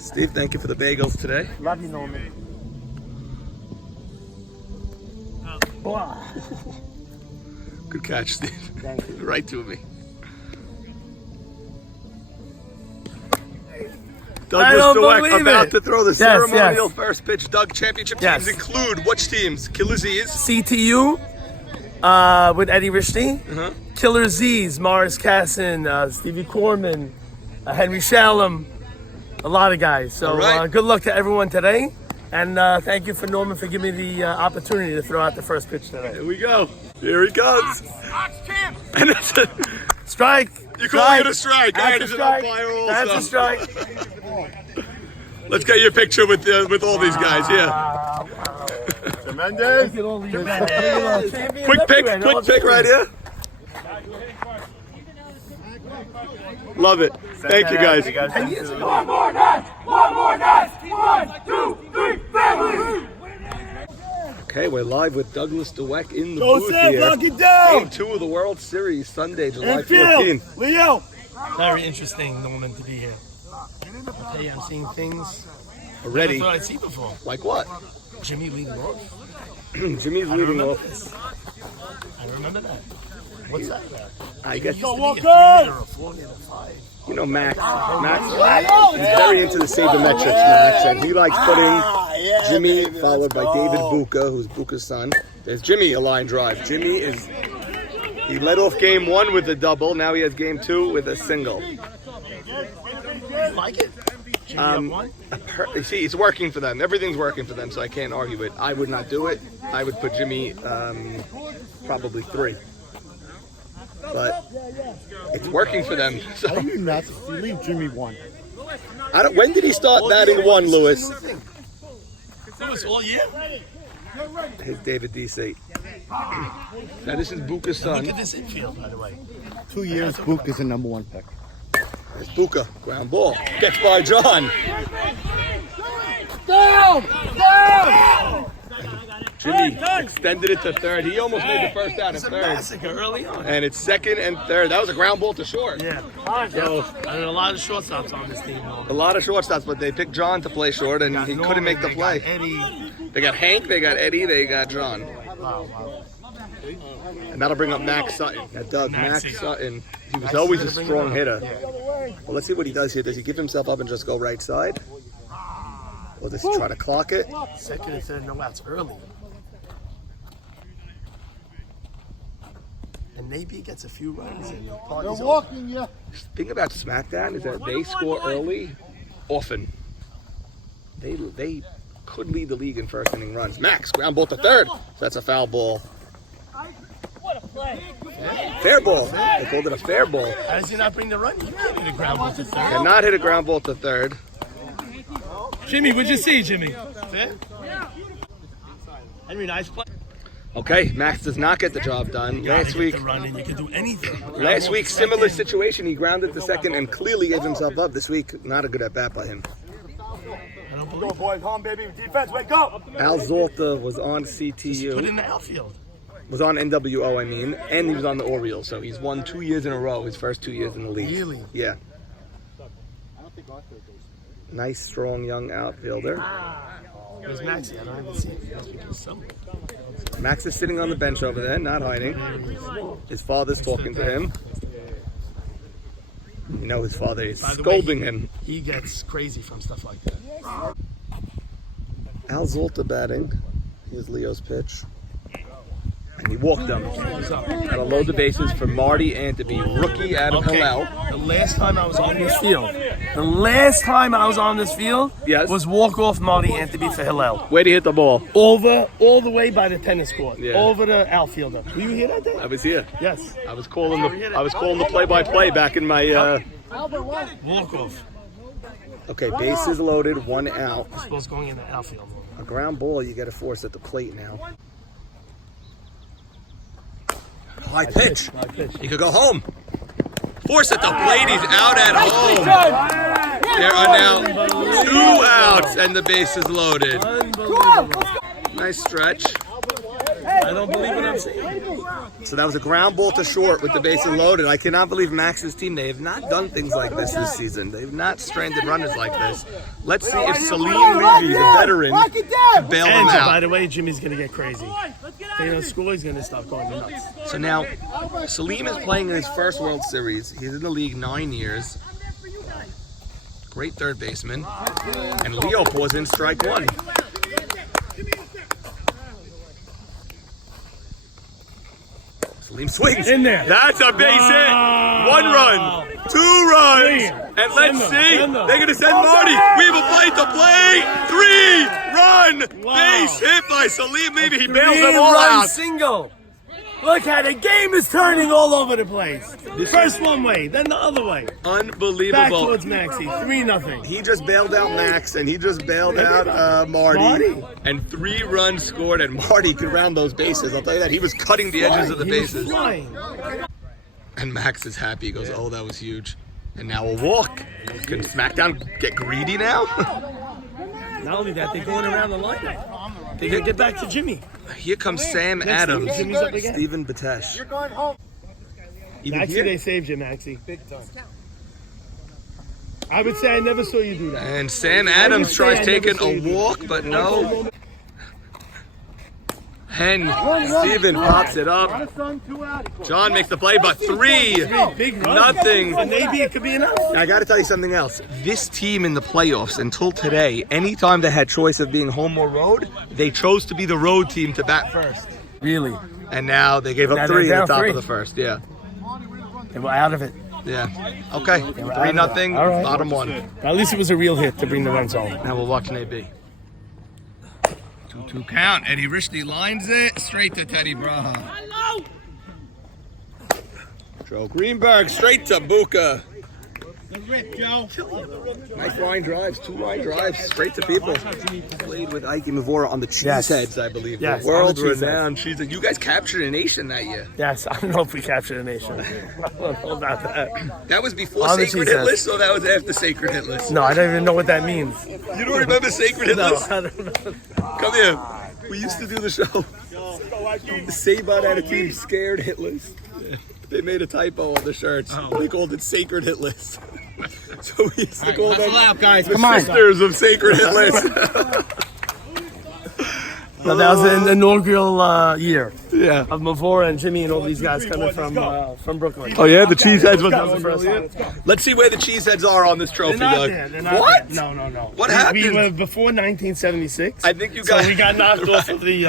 Steve, thank you for the bagels today. Love you, Norman. Good catch, Steve. Thank you. Right to me. Douglas Dweck about to throw the ceremonial first pitch. Doug, championship teams include which teams? Killer Z's? CTU with Eddie Rishney. Killer Z's, Morris Casson, Stevie Corman, Henry Shalom. A lot of guys. So good luck to everyone today. And thank you for Norman for giving me the opportunity to throw out the first pitch today. Here we go. Here he comes. And it's a strike. You call it a strike. That's a strike. That's a strike. Let's get your picture with all these guys. Yeah. Tremendous. Quick pick right here. Love it. Thank you guys. One more nest! One more nest! 1, 2, 3, family! Okay, we're live with Douglas Dweck in the Go booth Sam, here. lock it down! Game 2 of the World Series, Sunday, July Infield. 14th. Leo! Very interesting, Norman, to be here. I tell you, I'm seeing things Already. I thought I'd see before. Like what? Jimmy leading off. Jimmy's leading off. I remember that. What's that about? I guess. Go Walker! You know Max is very into the sabermetrics, Max, and he likes putting Jimmy followed by David Buka, who's Buka's son. There's Jimmy, a line drive. He led off game 1 with a double. Now he has game 2 with a single. Like it? See, it's working for them. Everything's working for them, so I can't argue it. I would not do it. I would put Jimmy probably 3. But it's working for them. So. How are you nuts? You leave Jimmy 1. When did he start batting 1, Lewis? Lewis, all year? His David D.C. Now this is Buka's son. Look at this infield, by the way. 2 years, Book is the #1 pick. It's Buka. Ground ball. Gets by John. Down! Down! Jimmy extended it to third. He almost made the first out at third. Massacre early on. And it's second and third. That was a ground ball to short. Yeah. So, I mean, a lot of shortstops on this team. a lot of shortstops, but they picked John to play short, and he couldn't make the play. Eddie. They got Hank, they got Eddie, they got John. Wow. And that'll bring up Max Sutton. Doug, Max Maxie. Sutton. He was always a strong hitter. Well, let's see what he does here. Does he give himself up and just go right side? Or does he try to clock it? Second and third, no outs early. And maybe he gets a few runs and the party's over. Yeah. The thing about Smackdown is that they score early, often. They could lead the league in first inning runs. Max, ground ball to third. So that's a foul ball. What a play! Fair ball. They called it a fair ball. How does he not bring the run? He can't hit a ground ball to third. Cannot hit a ground ball to third. Jimmy, what'd you see, Jimmy? Fair? Henry, nice play. Okay, Max does not get the job done. Last week, You can do anything. similar situation. He grounded to second and clearly gave himself up. This week, not a good at bat by him. I don't Go, believe it. boys. Home, baby. Defense, wake up! Al Zolta was on Put CTU, in the outfield. was on NWO, and he was on the Orioles. So he's won 2 years in a row, his first 2 years in the league. Really? Yeah. Nice, strong, young outfielder. Where's Maxie? I don't even see him. He must be doing something. Max is sitting on the bench over there, not hiding. His father's talking to him. You know his father is By the way, scolding him. He gets crazy from stuff like that. Al Zolta batting. Here's Leo's pitch. And he walked them. Gotta load the bases for Marty Anteby, rookie out of Hillel. The last time I was on this field, Yes. was walk-off Marty Anteby for Hillel. Where'd he hit the ball? All the way by the tennis court. Yeah. Over the outfielder. Were you here that day? I was here. Yes. I was calling the play-by-play back in my. Walk-off. Okay, bases loaded, 1 out. This ball's going in the outfield. A ground ball, you got to force at the plate now. High pitch. He could go home. Force at the plate. He's out at home. There are now 2 outs and the base is loaded. Nice stretch. I don't believe what I'm saying. So that was a ground ball to short with the bases loaded. I cannot believe Max's team. They have not done things like this season. They've not stranded runners like this. Let's see if Salim Levy, the veteran, can bail them And out. by the way, Jimmy's going to get crazy. They don't score, he's going to stop going nuts. So now, Salim is playing in his first World Series. He's in the league 9 years. Great third baseman. And Leo was in strike one. Salim swings. In there. That's a base hit. 1 run, 2 runs. And let's see, they're going to send Marty. We have a plate to play. 3-run base hit by Salim Levy. He bails them all Three-run out. single. Look how the game is turning all over the place. First one way, then the other way. Back Unbelievable. towards Maxie, 3-0. He just bailed out Max, and he just bailed out Marty. Marty. And 3 runs scored, and Marty could round those bases. I'll tell you that. He was cutting the edges of the He was bases. flying. And Max is happy. He goes, oh, that was huge. And now a walk. Can Smackdown get greedy now? Not only that, they're going around the lineup. They gotta get back to Jimmy. Here comes Sam Adams. Jimmy's up again. Stephen Batesh. You're going home. Even Maxie, here. they saved you, Maxie. Big time. I would say I never saw you do that. And Sam Adams tries taking a walk, but no. And Stephen pops it up. John makes the play, but 3. Big run. Nothing. And maybe it could be enough. I got to tell you something else. This team in the playoffs, until today, anytime they had choice of being home or road, they chose to be the road team to bat first. Really? And now they gave Now up they're 3 at the down top 3. of the first. Yeah. They were out of it. Yeah. Okay. 3-0. All right. Bottom 1. At least it was a real hit to bring the runs home. Now we'll watch AB. 2-2 count. Eddie Rishney lines it straight to Teddy Braha. Joe Greenberg straight to Buka. Nice line drives, 2 line drives, straight to people. Played with Ike Mavora on the Cheeseheads, I believe. Yes, World on the Cheeseheads. renowned Cheeseheads. You guys captured a nation that year. Yes, I don't know if we captured a nation. I don't know about that. That was before On the Sacred Hit Cheeseheads. List, or that was after Sacred Hit List? No, I don't even know what that means. You don't remember Sacred Hit No, List? I don't know. Come here. We used to do the show. The Sabot had a team scared hit list. They made a typo on the shirts. They called it Sacred Hit List. So we used to call them guys. the sisters of Sacred Hit List. So that was an inaugural year Yeah. of Mavora and Jimmy and all these guys coming from Brooklyn. Oh yeah, the Cheeseheads was That was the first time. Let's see where the Cheeseheads are on this trophy, They're not Doug. there. They're not What? there. No. What We happened? were before 1976. I think you So guys. we got knocked off of the.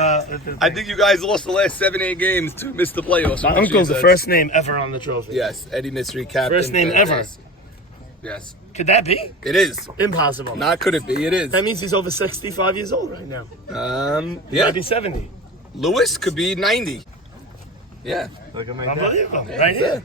I think you guys lost the last 7-8 games to miss the playoffs. My with uncle's the Cheeseheads. first name ever on the trophy. Yes, Eddie Mystery captain. First name ever. Yes, Could that be? it is. Impossible. Not could it be? It is. That means he's over 65 years old right now. He Yeah. might be 70. Lewis could be 90. Yeah. Look at my dad. Unbelievable. Right here.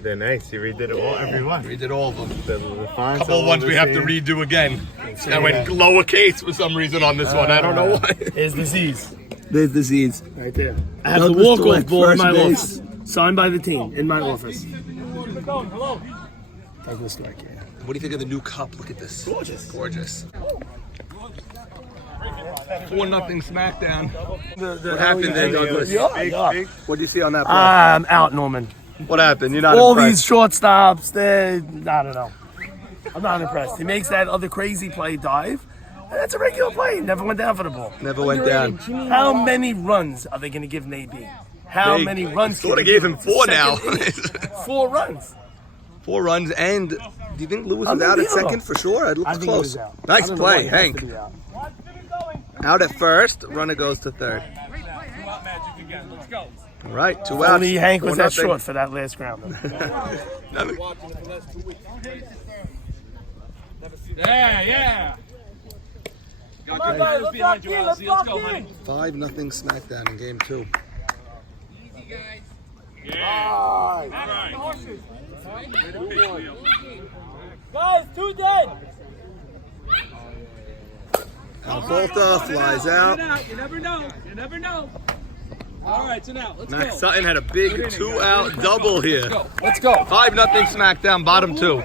They're nice. You redid it all, every one. We did all of them. The fonts Couple of all ones the we have to same. redo again. That went lowercase for some reason on this one. I don't know why. Here's the Z's. There's the Z's. Right there. I have Douglas the walk-off Dweck, ball in first my base. office. Signed by the team in my office. Douglas Dweck, yeah. What do you think of the new cup? Look at this. Gorgeous. Gorgeous. 4-0 Smackdown. What happened there, Douglas? Yeah. What do you see on that play? I'm out, Norman. What happened? You're not All impressed? these shortstops, I don't know. I'm not impressed. He makes that other crazy play dive. And that's a regular play. Never went down for the ball. Never went down. How many runs are they going to give Nabi? How They many runs? sort of can they gave give him 4 now. Second inning? 4 runs. 4 runs, and do you think Lewis was out at Unbelievable. second for sure? It I looks think he close. was out. I Nice don't know why play, he has Hank. to be out. Out at first, runner goes to third. All right, 2 outs. Only Hank was that 4-0. short for that last grounder. Yeah. Come on, guys, let's lock in, let's lock in. 5-0 Smackdown in game 2. Guys, 2 dead. Albolta flies out. You never know. All right, so now, let's Max Sutton had a big 2-out double here. Let's go. 5-0 Smackdown, bottom 2.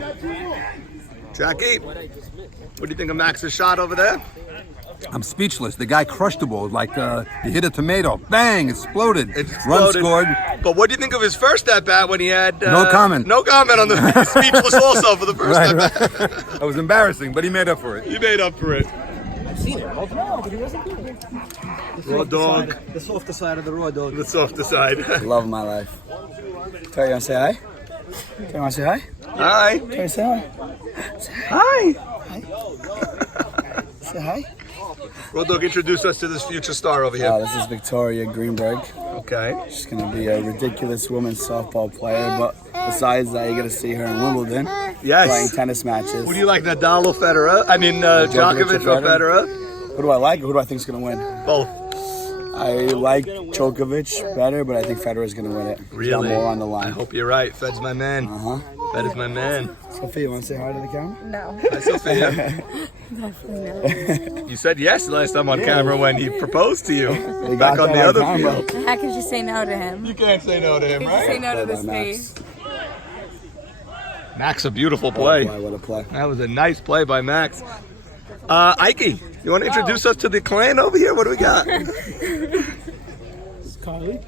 Jackie, what do you think of Max's shot over there? I'm speechless. The guy crushed the ball like he hit a tomato. Bang! Exploded. It Run exploded. scored. But what do you think of his first at bat when he had No comment. No comment on the speechless also for the first at bat. That was embarrassing, but he made up for it. He made up for it. Raw dog. The softer side of the raw dog. The softer side. Love of my life. Terry, you want to say hi? Terry, you want to say hi? Hi. Terry, say hi. Hi. Say hi. Raw dog, introduce us to this future star over here. This is Victoria Greenberg. Okay. She's going to be a ridiculous women's softball player, but besides that, you're going to see her in Wimbledon Yes. playing tennis matches. Who do you like, Nadal or Federer? I mean, Djokovic or Federer? Who do I like or who do I think is going to win? Both. I like Djokovic better, but I think Federer is going to win it. He's got Really? more on the I line. hope you're right. Fed's my man. Uh-huh. Fed is my man. Sophia, you want to say hi to the camera? No. Hi, Sophia. Definitely not. You said yes last time on camera when he proposed to you. We Back got on the that other camera. field. How could you say no to him? You can't say no to him, Could you say right? no to Play this by Max. face? Max, a beautiful Boy, play. what a play. That was a nice play by Max. Ike, you want to introduce us to the clan over here? What do we got?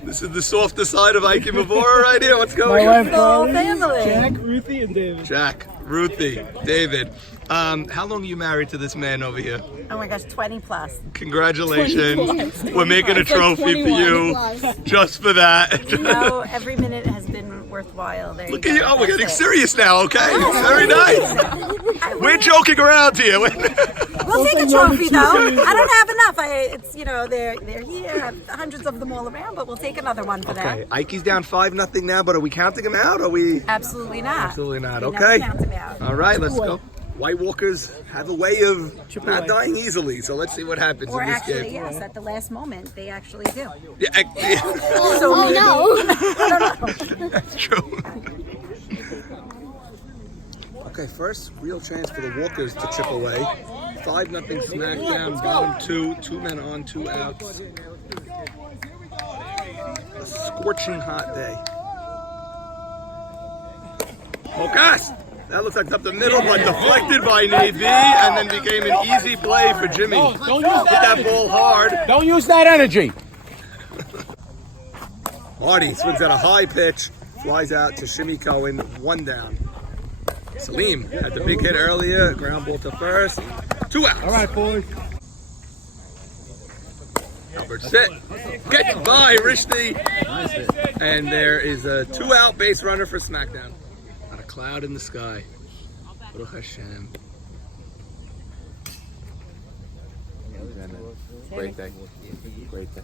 This is the softer side of Ike Mavora right here. What's going on? The whole family. Jack, Ruthie, David. How long are you married to this man over here? Oh my gosh, 20 plus. Congratulations. We're making a trophy for you just for that. You know, every minute has been worthwhile. There Look you at you. go. Oh, we're That's getting it. serious now, okay? Very nice. We're joking around here. We'll take a trophy though. I don't have enough. It's they're here. I have hundreds of them all around, but we'll take another one for Okay, them. Ike's down 5-0 now, but are we counting him out? Or are we? Absolutely not. Absolutely not. We never Okay. count them out. All right, let's go. White Walkers have a way of not dying easily, so let's see what happens Or in this actually, game. yes, at the last moment, they actually do. Yeah, So maybe. that's true. Okay, first real chance for the Walkers to chip away. 5-0 Smackdown, bottom two men on, 2 outs. A scorching hot day. Focus! That looks like up the middle, but deflected by Navy, and then became an easy play for Jimmy. Hit that ball hard. Don't use that energy. Marty swings at a high pitch, flies out to Shimmy Cohen, 1 down. Salim had the big hit earlier, ground ball to first, 2 outs. All right, boys. Albert sit, get by Rishdi, and there is a 2-out base runner for Smackdown. Not a cloud in the sky. Baruch Hashem. Great day. Great day.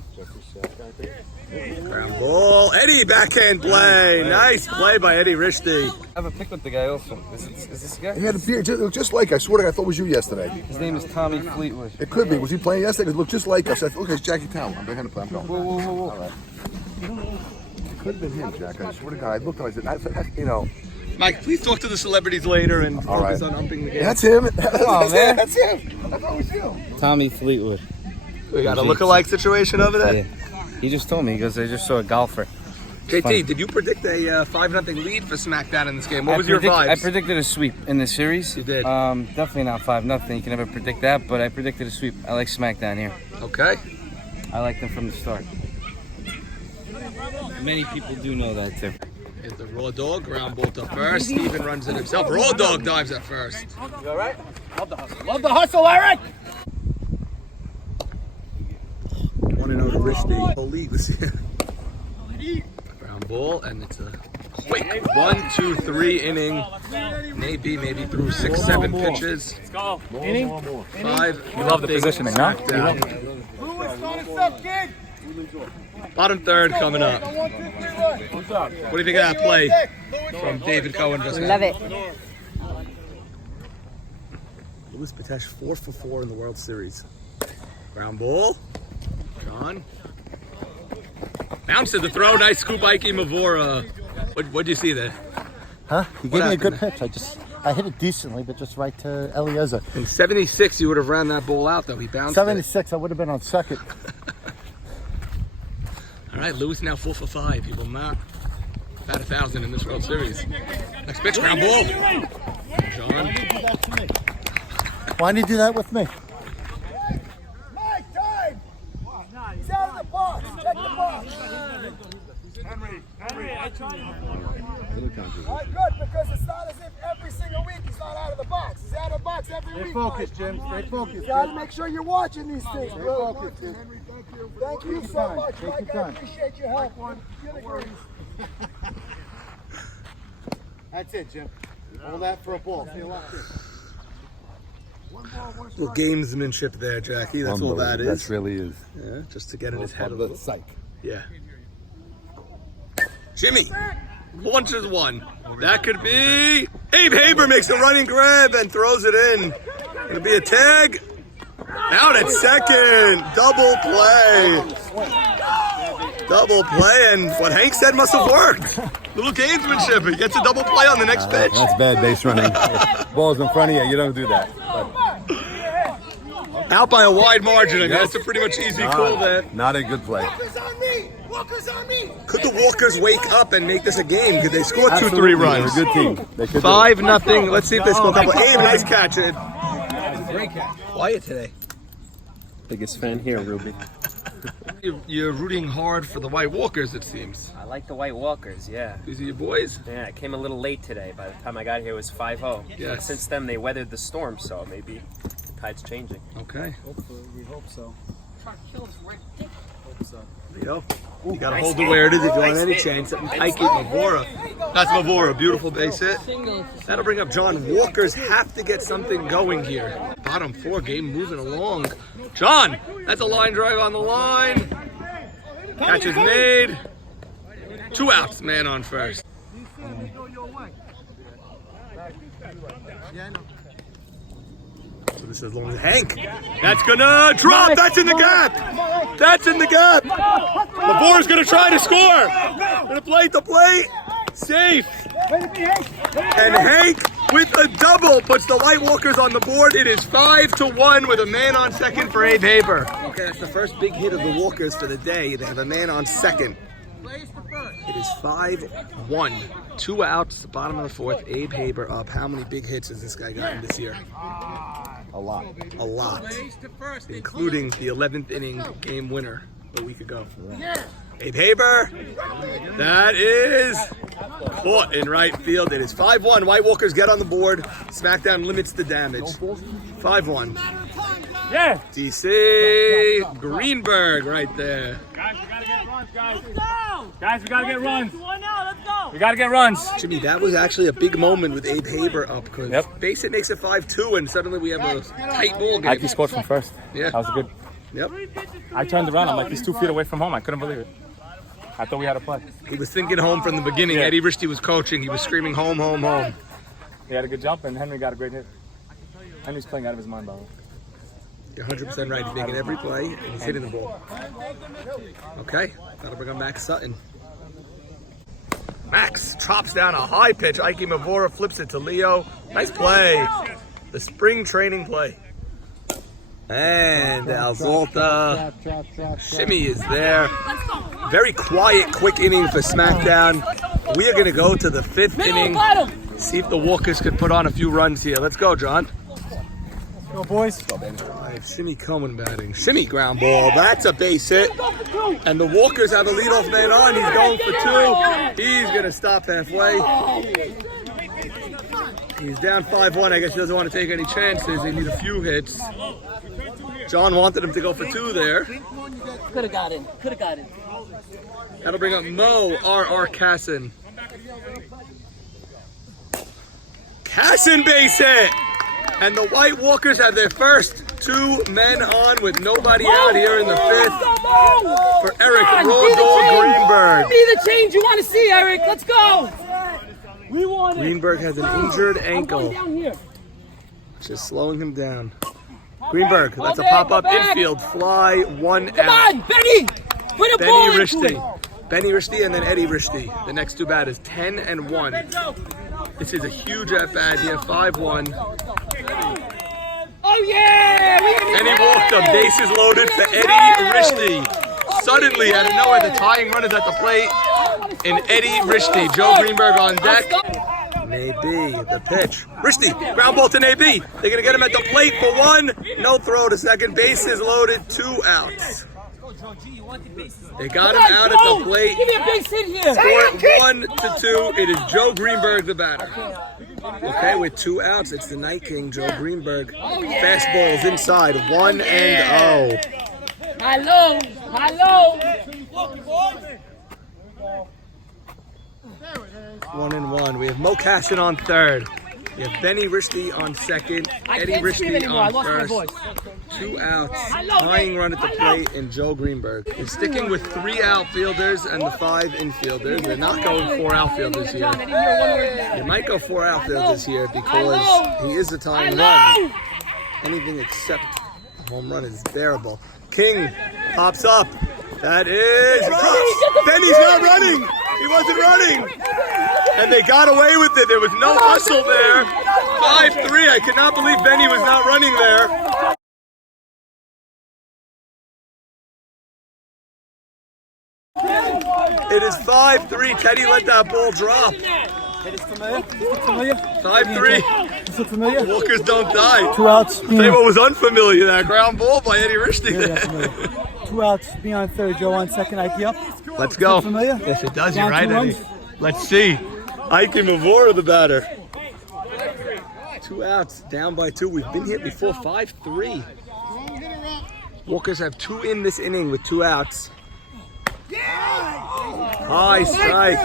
Ground ball, Eddie backhand play. Nice play by Eddie Rishdi. I have a pic with the guy also. Is this the guy? He had a beard, just like I swear to God, I thought it was you yesterday. His name is Tommy Fleetwood. It could be. Was he playing yesterday? It looked just like us. I thought, okay, it's Jackie Town. I'm behind the play. I'm going. Whoa. All right. It could have been him, Jack. I swear to God. I looked at him. I said, you know. Mike, please talk to the celebrities later and All focus right. on umping the game. That's him. Come on, man. That's him. I thought it was him. Tommy Fleetwood. We got a look-alike situation over there. Yeah. He just told me, he goes, I just saw a golfer. JT, Funny. did you predict a 5-0 lead for Smackdown in this game? What was your vibes? I predicted a sweep in this series. You did. Definitely not 5-0. You can never predict that, but I predicted a sweep. I like SmackDown here. Okay. I like them from the start. Many people do know that too. Here's the Raw Dog, ground ball to first. Steven runs it himself. Raw Dog dives at first. You all right? Love the hustle, Eric. 1-0 to Rishdi. Holy, let's see. Ground ball, and it's a quick 1-2-3 inning. Maybe through 6-7 pitches. Let's go. 5. You love the positioning, huh? Bottom third coming up. What do you think of that play from David Cohen just now? Love it. Louis Patesh 4 for 4 in the World Series. Ground ball. John. Bounce to the throw. Nice scoop, Ike Mavora. What'd you see there? Huh? He What gave me a good happened? pitch. I hit it decently, but just right to Eliezer. In 76, you would have ran that ball out, though. He bounced 76, I would have been on second. it. All right, Lewis now 4 for 5. He will not bat 1,000 in this World Series. Next pitch, ground ball. John. Why did you do that with me? Good, because it's not as if every single week he's not out of the box. He's out of the box every week. Stay focused, Jim. Stay focused. You gotta make sure you're watching these things, Stay bro. focused, Jim. Thank you Take so your time. much, Take Mike. your I time. appreciate your help. That's it, Jim. Hold that for a ball. Stay locked in. Little gamesmanship there, Jackie. That's all that is. That really is. Yeah, just to get in his head a little. Psych. Yeah. Jimmy launches one. That could be. Abe Haber makes a running grab and throws it in. It'll be a tag. Out at second. Double play. Double play, and what Hank said must have worked. Little gamesmanship. He gets a double play on the next pitch. That's bad base running. Ball's in front of you, you don't do that. Out by a wide margin. I mean, that's a pretty much easy call there. Not a good play. Walker's on me! Walker's on me! Could the Walkers wake up and make this a game? Could they score 2-3 Absolutely. runs? They're a good team. They could 5-0. Let's see if they score a couple. Abe, nice catch. Great catch. Quiet today. Biggest fan here, Ruby. You're rooting hard for the White Walkers, it seems. I like the White Walkers, yeah. These are your boys? Yeah, I came a little late today. By the time I got here, it was 5-0. Yes. But since then, they weathered the storm, so maybe the tide's changing. Okay. Hopefully, we hope so. Hope so. There you go. You gotta hold it where it is if you want any chance. Ike Mavora. That's Mavora. Beautiful base hit. That'll bring up John. Walkers have to get something going here. Bottom 4, game moving along. John, that's a line drive on the line. Catch is made. 2 outs, man on first. So this is long as Hank. That's gonna drop. That's in the gap. That's in the gap. Lavore's gonna try to score. Gonna plate the plate. Safe. And Hank with a double puts the White Walkers on the board. It is 5-1 with a man on second for Abe Haber. Okay, that's the first big hit of the Walkers for the day. They have a man on second. It is 5-1. 2 outs, bottom of the 4th. Abe Haber up. How many big hits has this guy gotten this year? A lot. A lot. Including the 11th inning game winner a week ago. Abe Haber. That is caught in right field. It is 5-1. White Walkers get on the board. Smackdown limits the damage. 5-1. Yeah. DC Greenberg right there. Guys, we gotta get runs, guys. Guys, we gotta get runs. We gotta get runs. Jimmy, that was actually a big moment with Abe Haber up because base hit makes it 5-2 and suddenly we have a tight ball game. Ike scored from first. Yeah. That was good. Yep. I turned around. I'm like, he's 2 feet away from home. I couldn't believe it. I thought we had a play. He was thinking home from the beginning. Yeah. Eddie Rishti was coaching. He was screaming home, home, home. He had a good jump, and Henry got a great hit. Henry's playing out of his mind, by the way. You're 100% right. He's making every play and he's hitting the ball. Okay, that'll bring on Max Sutton. Max chops down a high pitch. Ike Mavora flips it to Leo. Nice play. The spring training play. And Alzolta. Shimmy is there. Very quiet, quick inning for Smackdown. We are going to go to the 5th inning. See if the Walkers could put on a few runs here. Let's go, John. Go, boys. Shimmy Coleman batting. Shimmy ground ball. That's a base hit. And the Walkers have a leadoff man on. He's going for 2. He's going to stop halfway. He's down 5-1. I guess he doesn't want to take any chances. They need a few hits. John wanted him to go for 2 there. Could have got in. Could have got in. That'll bring up Mo R.R. Casson. Casson base hit. And the White Walkers have their first 2 men on with nobody out here in the 5th for Eric Rodol Greenberg. Be the change you want to see, Eric. Let's go. We want it. Greenberg has an injured ankle, which is slowing him down. Greenberg, that's a pop-up infield fly, 1 out. Come on, Benny. Put a ball into it. Benny Rishti and then Eddie Rishti. The next 2 batters, 10 and 1. This is a huge at-bat here, 5-1. Oh, yeah! And he walked up, bases loaded for Eddie Rishti. Suddenly, out of nowhere, the tying run is at the plate. And Eddie Rishti, Joe Greenberg on deck. Maybe the pitch. Rishti, ground ball to Nabi. They're going to get him at the plate for 1. No throw to second. Bases loaded, 2 outs. They got him out at the plate. Give me a base hit here. Score 1-2. It is Joe Greenberg, the batter. Okay, with 2 outs, it's the Night King, Joe Greenberg. Fastball is inside, 1-0. Hello. 1-1. We have Mo Cashin on third. We have Benny Risty on second. Eddie Risty on first. 2 outs. Tying run at the plate, and Joe Greenberg. They're sticking with 3 outfielders and the 5 infielders. They're not going 4 outfielders here. They might go 4 outfielders here because he is a tying run. Anything except a home run is bearable. King pops up. That is Benny's not running. He wasn't running. And they got away with it. There was no hustle there. 5-3. I cannot believe Benny was not running there. It is 5-3. Teddy let that ball drop. 5-3. Is it familiar? Walkers don't die. 2 outs. I'll tell you what was unfamiliar, that ground ball by Eddie Risty. 2 outs. Be on third. Joe on second. Ike up. Let's go. Familiar? Yes, it does. Down You're right, 2 Eddie. runs. Let's see. Ike Mavora, the batter. 2 outs, down by 2. We've been here before. 5-3. Walkers have 2 in this inning with 2 outs. High strike.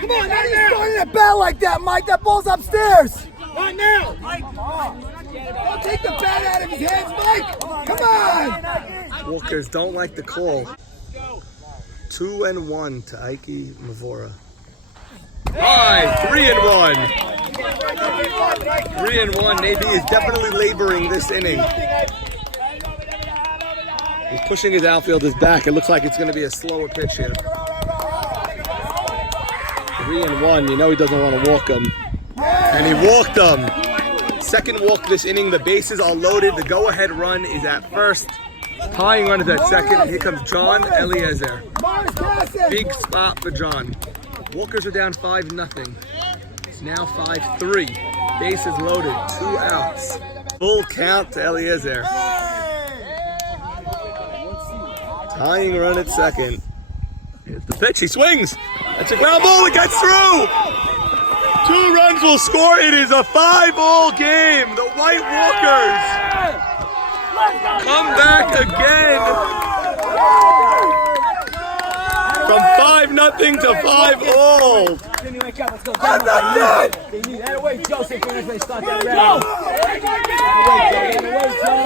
Come on, now you're starting to bat like that, Mike. That ball's upstairs. Right now. Don't take the bat out of his hands, Mike. Come on. Walkers don't like the call. 2-1 to Ike Mavora. High, 3-1. 3-1. Navy is definitely laboring this inning. He's pushing his outfielders back. It looks like it's going to be a slower pitch here. 3-1. You know he doesn't want to walk him. And he walked him. Second walk this inning. The bases are loaded. The go-ahead run is at first. Tying run is at second. And here comes John Eliezer. Big spot for John. Walkers are down 5-0. It's now 5-3. Bases loaded. 2 outs. Full count to Eliezer. Tying run at second. Here's the pitch. He swings. That's a ground ball. It gets through. 2 runs will score. It is a 5-all game. The White Walkers come back again. From 5-0 to 5-all.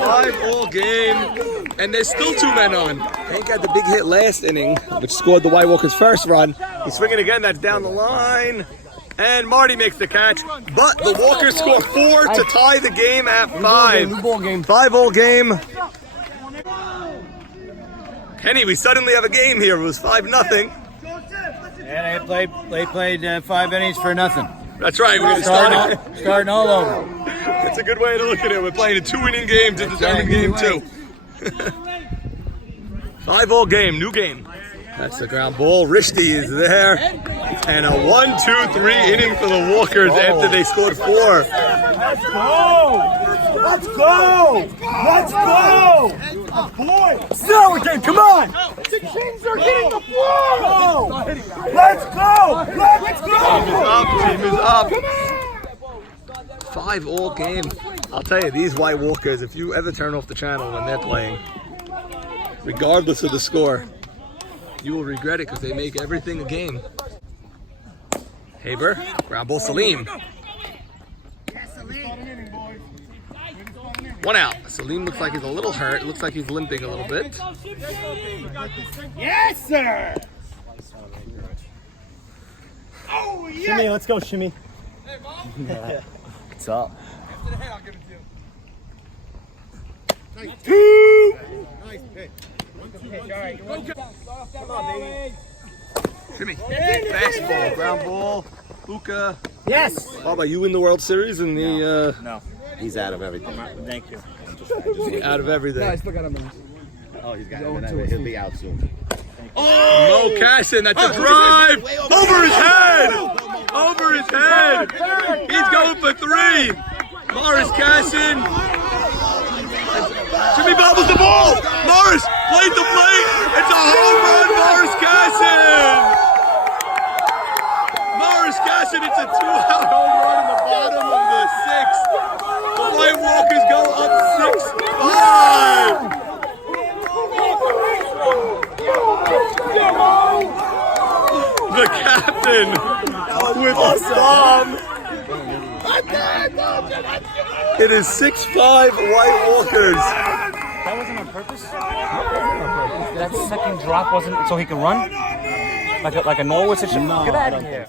5-all game, and there's still 2 men on. Hank got the big hit last inning, which scored the White Walkers' first run. He's swinging again. That's down the line. And Marty makes the catch, but the Walkers score 4 to tie the game at 5. 5-all game. Kenny, we suddenly have a game here. It was 5-0. Yeah, they played 5 innings for nothing. That's right. We're starting all over. That's a good way to look at it. We're playing a 2-inning game to determine game 2. 5-all game, new game. That's the ground ball. Risty is there. And a 1-2-3 inning for the Walkers after they scored 4. Let's go! Let's go! Let's go! Boy! Still again, come on! The Kings are hitting the floor! Let's go! Let's go! Team is up. 5-all game. I'll tell you, these White Walkers, if you ever turn off the channel when they're playing, regardless of the score, you will regret it because they make everything a game. Haber, ground ball, Salim. 1 out. Salim looks like he's a little hurt. Looks like he's limping a little bit. Yes, sir. Oh, yeah. Shimmy, let's go, Shimmy. Yeah. What's up? Two. Nice pitch. Come on, baby. Shimmy. Fastball, ground ball. Luka. Yes. Bob, are you in the World Series in the... No. He's out of everything. Thank you. Out of everything. I still got him. Oh, he's got him. He'll be out soon. Oh! Mo Cashin, that's a drive! Over his head! Over his head! He's going for 3! Morris Cashin. Jimmy bobbles the ball. Morris played the plate. It's a home run, Morris Cassin. Morris Cassin, it's a 2-out home run in the bottom of the sixth. The White Walkers go up 6-5. The captain with a bomb. It is 6-5 White Walkers. That wasn't on purpose? That second drop wasn't so he could run? Like a Norwood situation? Get out of here.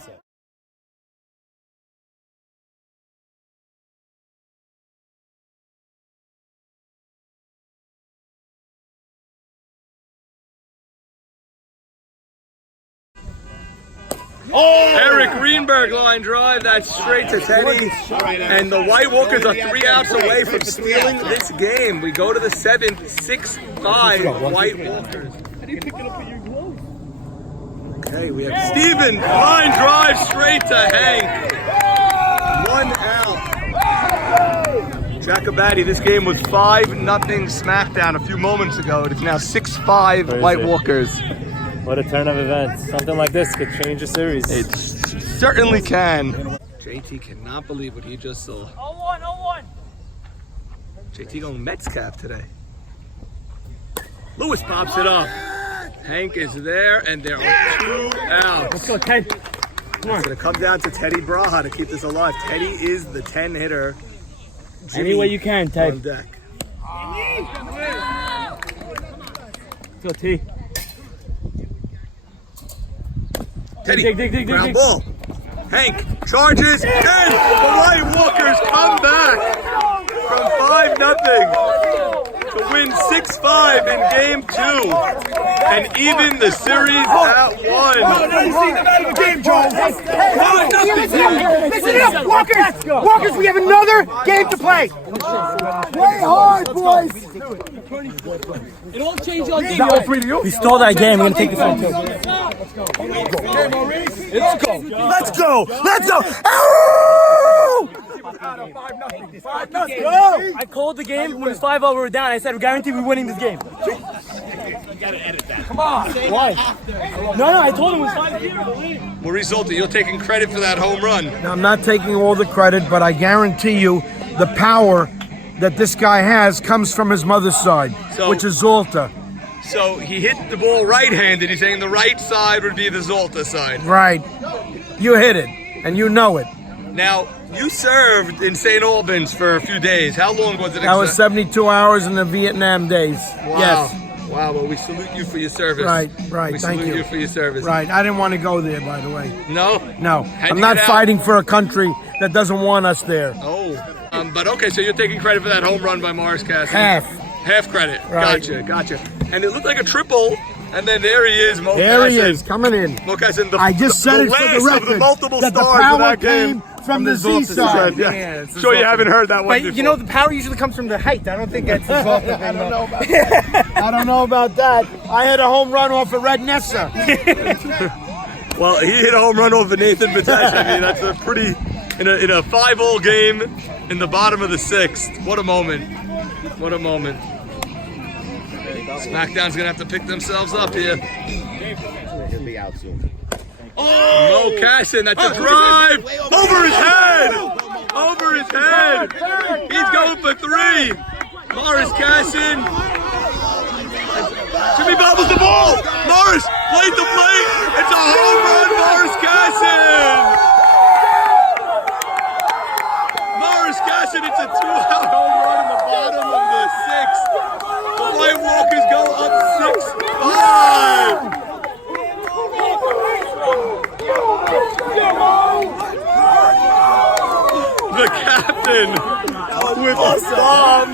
Eric Greenberg line drive, that's straight to Teddy. And the White Walkers are 3 outs away from stealing this game. We go to the 7th, 6-5 White Walkers. Okay, we have Steven, line drive straight to Hank. 1 out. Jacobatti, this game was 5-0 Smackdown a few moments ago. It is now 6-5 White Walkers. What a turn of events. Something like this could change a series. It certainly can. JT cannot believe what he just saw. 0-1. JT going Mets cap today. Lewis pops it up. Hank is there, and there are 2 outs. Let's go, Ted. Come on. It's going to come down to Teddy Braha to keep this alive. Teddy is the 10 hitter. Any way you can, Ted. On deck. Let's go, T. Teddy, dig, ground ball. Hank charges, and the White Walkers come back from 5-0 to win 6-5 in Game 2 and even the series at 1. Listen up, Walkers, we have another game to play. Play hard, boys. It all changed on game. We stole that game. We're going to take this one, too. Let's go. I called the game when it was 5-0. We were down. I said, we guarantee we're winning this game. Come on. Why? No, I told him it was 5-0. Well, Resulta, you're taking credit for that home run. Now, I'm not taking all the credit, but I guarantee you the power that this guy has comes from his mother's side, which is Zolta. So he hit the ball right-handed. He's saying the right side would be the Zolta side. Right. You hit it, and you know it. Now, you served in St. Albans for a few days. How long was it? That was 72 hours in the Vietnam days. Wow. Yes. Wow, well, we salute you for your service. Right, We thank salute you for your service. Right, I didn't want to go there, by the way. No? No, How'd I'm you not get out? fighting for a country that doesn't want us there. Oh, but okay, so you're taking credit for that home run by Morris Cassin. Half credit. Right. Gotcha. And it looked like a triple, and then there he is, Mo There he Cassin. is, coming in. Mo Cassin, I just said it for the last of record the multiple that the stars power of that game. came from the Z side. Yeah. Sure you haven't heard that one But before. you know, the power usually comes from the height. I don't think that's involved. I don't know about that. I had a home run off of Red Nessa. Well, he hit a home run off of Nathan Batesh. I mean, that's a pretty, in a 5-0 game in the bottom of the 6th. What a moment. What a moment. Smackdown's going to have to pick themselves up here. He'll be out soon. Mo Cassin, that's a drive. Over his head. Over his head. He's going for 3. Morris Cassin. Jimmy bobbles the ball. Morris played the plate. It's a home run, Morris Cassin. Morris Cassin, it's a 2-out home run in the bottom of the 6th. The White Walkers go up 6-5. The captain with a bomb.